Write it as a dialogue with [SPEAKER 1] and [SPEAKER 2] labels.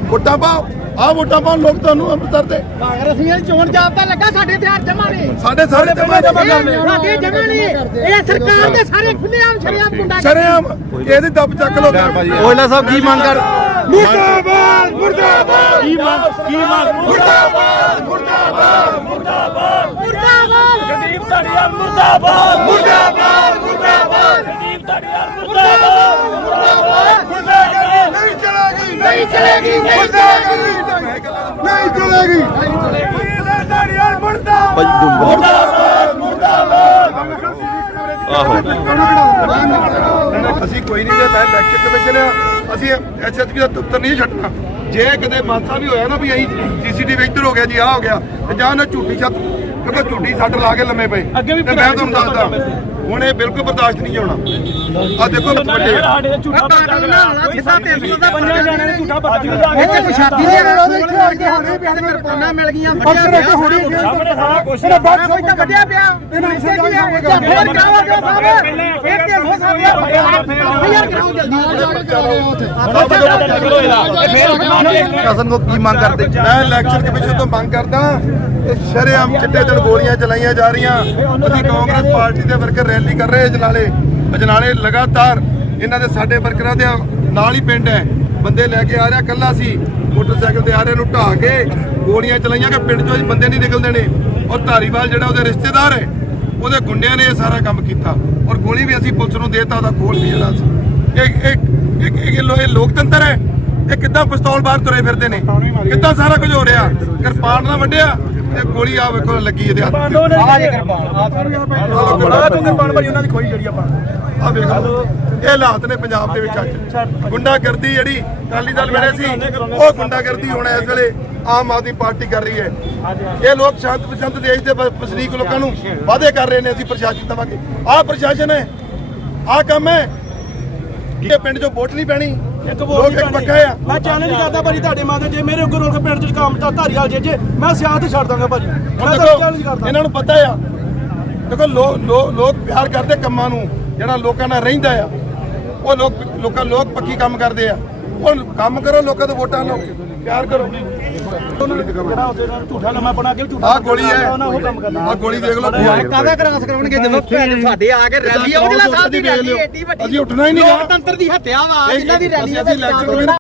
[SPEAKER 1] ਵੋਟਾਂ ਪਾਓ ਆਹ ਵੋਟਾਂ ਪਾਉਣ ਲੋਕ ਤੁਹਾਨੂੰ ਅੰਮ੍ਰਿਤਸਰ ਦੇ
[SPEAKER 2] ਕਾਂਗਰਸੀਆਂ ਚੋਣ ਜਾਬਤਾ ਲੱਗਾ ਸਾਡੇ ਤੇ ਹੱਥ ਜਮਾ ਨੇ
[SPEAKER 1] ਸਾਡੇ ਸਾਰੇ ਜਮਾ ਕਰ ਲਏ
[SPEAKER 2] ਸਾਡੇ ਜਮਾ ਨੇ ਇਹ ਸਰਕਾਰ ਦੇ ਸਾਰੇ ਖੁੱਲੇਆਮ ਸ਼ਰਿਆਮ ਗੁੰਡਾ
[SPEAKER 1] ਸ਼ਰੇਆਮ ਇਹਦੀ ਦੱਬ ਚੱਕ ਲੋ
[SPEAKER 3] ਓਇਲਾ ਸਾਹਿਬ ਕੀ ਮੰਗ ਕਰ
[SPEAKER 1] ਮੁਰਦਾਬਾਦ ਮੁਰਦਾਬਾਦ
[SPEAKER 3] ਕੀ ਮੰਗ
[SPEAKER 1] ਮੁਰਦਾਬਾਦ ਮੁਰਦਾਬਾਦ ਮੁਰਦਾਬਾਦ
[SPEAKER 2] ਮੁਰਦਾਬਾਦ
[SPEAKER 4] ਗਰੀਬ ਧੜੀਆ ਮੁਰਦਾਬਾਦ
[SPEAKER 1] ਮੁਰਦਾਬਾਦ ਮੁਰਦਾਬਾਦ
[SPEAKER 4] ਗਰੀਬ ਧੜੀਆ ਮੁਰਦਾਬਾਦ ਮੁਰਦਾਬਾਦ
[SPEAKER 1] ਨਹੀਂ ਚਲੇਗੀ ਨਹੀਂ ਚਲੇਗੀ ਨਹੀਂ ਚਲੇਗੀ ਨਹੀਂ ਚਲੇਗੀ
[SPEAKER 4] ਗਰੀਬ ਧੜੀਆ ਮੁਰਦਾਬਾਦ
[SPEAKER 1] ਮੁਰਦਾਬਾਦ ਮੁਰਦਾਬਾਦ ਅਸੀਂ ਕੋਈ ਨਹੀਂ ਮੈਂ ਲੈਕਚਰ ਤੇ ਵੇਚਣਿਆ ਅਸੀਂ ਐਸਐਸਪੀ ਦਾ ਦਫ਼ਤਰ ਨਹੀਂ ਛੱਡਣਾ ਜੇ ਕਦੇ ਮਾਸਾ ਵੀ ਹੋਇਆ ਨਾ ਵੀ ਅਸੀਂ ਸੀਸੀਟੀਵੀ ਇੱਧਰ ਹੋ ਗਿਆ ਜੀ ਆਹ ਹੋ ਗਿਆ ਤੇ ਜਾਂ ਨਾ ਝੂਠੀ ਛੱਤ ਕਿਉਂਕਿ ਝੂਠੀ ਸੱਟ ਲਾ ਕੇ ਲੰਮੇ ਪਏ ਤੇ ਮੈਂ ਤੁਹਾਨੂੰ ਦੱਸਦਾ ਹੁਣ ਇਹ ਬਿਲਕੁਲ ਬਰਦਾਸ਼ਤ ਨਹੀਂ ਹੋਣਾ ਆ ਦੇਖੋ ਵੱਡੇ
[SPEAKER 4] ਸਾਡੇ ਝੂਠਾ ਬੱਚਾ
[SPEAKER 2] ਨਾਲ ਸਿੱਧਾ 300 ਦਾ
[SPEAKER 4] ਪੰਜਾਂ ਜਾਣਿਆਂ ਨੇ ਝੂਠਾ ਬੱਚਾ
[SPEAKER 2] ਇੱਥੇ ਪਛਾਤੀ ਦੇ ਨਾਲ ਇੱਥੇ ਆ ਕੇ ਹਾਰੇ ਪਿਆ ਤੇ ਰਪੋਨਾ ਮਿਲ ਗਈਆਂ
[SPEAKER 4] ਸਾਹਮਣੇ ਸਾਰਾ ਕੁਝ
[SPEAKER 2] ਕੋਈ ਤਾਂ ਵੱਡਿਆ ਪਿਆ ਇਹਨਾਂ ਇਸੇ ਕੀ ਆ ਹੋਰ ਕਰਾਵਾਂਗੇ ਸਾਹਿਬ ਇਹ ਤੇ ਹੋ ਸਕਦਾ ਯਾਰ ਕਰਾਓ ਜਲਦੀ
[SPEAKER 3] ਕਸਨ ਕੋ ਕੀ ਮੰਗ ਕਰਦੇ
[SPEAKER 1] ਮੈਂ ਲੈਕਚਰ ਕਮਿਸ਼ਨ ਤੋਂ ਮੰਗ ਕਰਦਾ ਕਿ ਸ਼ਰੇਆਮ ਚਿੱਟੇ ਦਿਨ ਗੋਲੀਆਂ ਚਲਾਈਆਂ ਜਾ ਰਹੀਆਂ ਅਸੀਂ ਕਾਂਗਰਸ ਪਾਰਟੀ ਦੇ ਵਰਕਰ ਰੈਲੀ ਕਰ ਰਹੇ ਅਜਨਾਲੇ ਲਗਾਤਾਰ ਇਹਨਾਂ ਦੇ ਸਾਡੇ ਵਰਕਰਾਂ ਦੇ ਨਾਲ ਹੀ ਪਿੰਡ ਹੈ ਬੰਦੇ ਲੈ ਕੇ ਆ ਰਿਹਾ ਕੱਲਾ ਸੀ ਮੋਟਰਸਾਈਕਲ ਤੇ ਆ ਰਹੇ ਨੂੰ ਢਾਹ ਕੇ ਗੋਲੀਆਂ ਚਲਾਈਆਂ ਕਿ ਪਿੰਡ ਚੋਂ ਬੰਦੇ ਨਹੀਂ ਨਿਕਲਦੇ ਨੇ ਔਰ ਧਾਰੀਵਾਲ ਜਿਹੜਾ ਉਹਦੇ ਰਿਸ਼ਤੇਦਾਰ ਹੈ ਉਹਦੇ ਗੁੰਡਿਆਂ ਨੇ ਇਹ ਸਾਰਾ ਕੰਮ ਕੀਤਾ ਔਰ ਗੋਲੀ ਵੀ ਅਸੀਂ ਪੁਲਿਸ ਨੂੰ ਦੇਤਾ ਉਹਦਾ ਖੋਲ ਵੀ ਜਿਹੜਾ ਸੀ ਇਹ ਲੋਕਤੰਤਰ ਹੈ ਇਹ ਕਿੱਦਾਂ ਪਿਸਤੌਲ ਬਾਹਰ ਤੁਰੇ ਫਿਰਦੇ ਨੇ ਕਿੱਦਾਂ ਸਾਰਾ ਕੁਝ ਹੋ ਰਿਹਾ ਕਿਰਪਾਨ ਨਾਲ ਵੱਢਿਆ ਤੇ ਗੋਲੀ ਆ ਵੇਖੋ ਲੱਗੀ ਇਹਦੇ ਹੱਥ ਤੇ
[SPEAKER 4] ਕਿਰਪਾਨ ਭਾਈ ਉਹਨਾਂ ਦੀ ਖੋਈ ਜਿਹੜੀ ਆਪਾਂ
[SPEAKER 1] ਆ ਵੇਖ ਲਓ ਇਹ ਹਾਲਾਤ ਨੇ ਪੰਜਾਬ ਦੇ ਵਿੱਚ ਅੱਜ ਗੁੰਡਾਗਰਦੀ ਜਿਹੜੀ ਅਕਾਲੀ ਦਲ ਵੇਲੇ ਸੀ ਉਹ ਗੁੰਡਾਗਰਦੀ ਹੁਣ ਇਸ ਵੇਲੇ ਆਮ ਆਦਮੀ ਪਾਰਟੀ ਕਰ ਰਹੀ ਹੈ ਇਹ ਲੋਕ ਸ਼ਾਂਤ ਪਸੰਦ ਦੇਸ਼ ਦੇ ਵਸਨੀਕ ਲੋਕਾਂ ਨੂੰ ਵਾਅਦੇ ਕਰ ਰਹੇ ਨੇ ਅਸੀਂ ਪ੍ਰਸ਼ਾਸਨ ਦੇਵਾਂਗੇ ਆਹ ਪ੍ਰਸ਼ਾਸਨ ਹੈ ਆਹ ਕੰਮ ਹੈ ਕਿ ਪਿੰਡ 'ਚੋਂ ਵੋਟ ਨਹੀਂ ਪੈਣੀ ਲੋਕ ਇੱਕ ਪੱਕਾ ਆ
[SPEAKER 4] ਮੈਂ ਚੈਲੰਜ ਕਰਦਾ ਭਾਜੀ ਤੁਹਾਡੇ ਮਾਂ ਜੇ ਮੇਰੇ ਅੱਗੇ ਰੋਲ ਕੇ ਪਿੰਡ 'ਚ ਕੰਮ ਤਾਂ ਧਾਰੀਵਾਲ ਜੇ ਮੈਂ ਸਿਆਸਤ ਛੱਡ ਦਾਂਗਾ ਭਾਜੀ ਮੈਂ ਤਾਂ ਚੈਲੰਜ ਕਰਦਾ
[SPEAKER 1] ਇਹਨਾਂ ਨੂੰ ਪਤਾ ਆ ਦੇਖੋ ਲੋਕ ਪਿਆਰ ਕਰਦੇ ਕੰਮਾਂ ਨੂੰ ਜਿਹੜਾ ਲੋਕਾਂ ਨਾਲ ਰਹਿੰਦਾ ਆ ਉਹ ਲੋਕ ਪੱਕੀ ਕੰਮ ਕਰਦੇ ਆ ਹੁਣ ਕੰਮ ਕਰੋ ਲੋਕਾਂ ਤੋਂ ਵੋਟਾਂ ਲਓ ਪਿਆਰ ਕਰੋ
[SPEAKER 4] ਝੂਠਾ ਲੰਮਾ ਬਣਾ ਕੇ ਝੂਠਾ
[SPEAKER 1] ਆਹ ਗੋਲੀ ਹੈ ਆਹ ਗੋਲੀ ਦੇਖ ਲਓ
[SPEAKER 2] ਕਾਹਦਾ ਕ੍ਰਾਸ ਕਰਾਉਣਗੇ ਜਦੋਂ ਸਾਡੇ ਆ ਕੇ ਰੈਲੀ ਔਜਲਾ ਸਾਹਿਬ ਦੀ ਰੈਲੀ ਏਡੀ ਵੱਡੀ
[SPEAKER 1] ਅਸੀਂ ਉੱਠਣਾ ਹੀ ਨਹੀਂ
[SPEAKER 2] ਲੋਕਤੰਤਰ ਦੀ ਹੱਤਿਆ ਵਾ ਇਹਨਾਂ ਦੀ ਰੈਲੀ
[SPEAKER 1] ਅਸੀਂ ਲੈਕਚਰ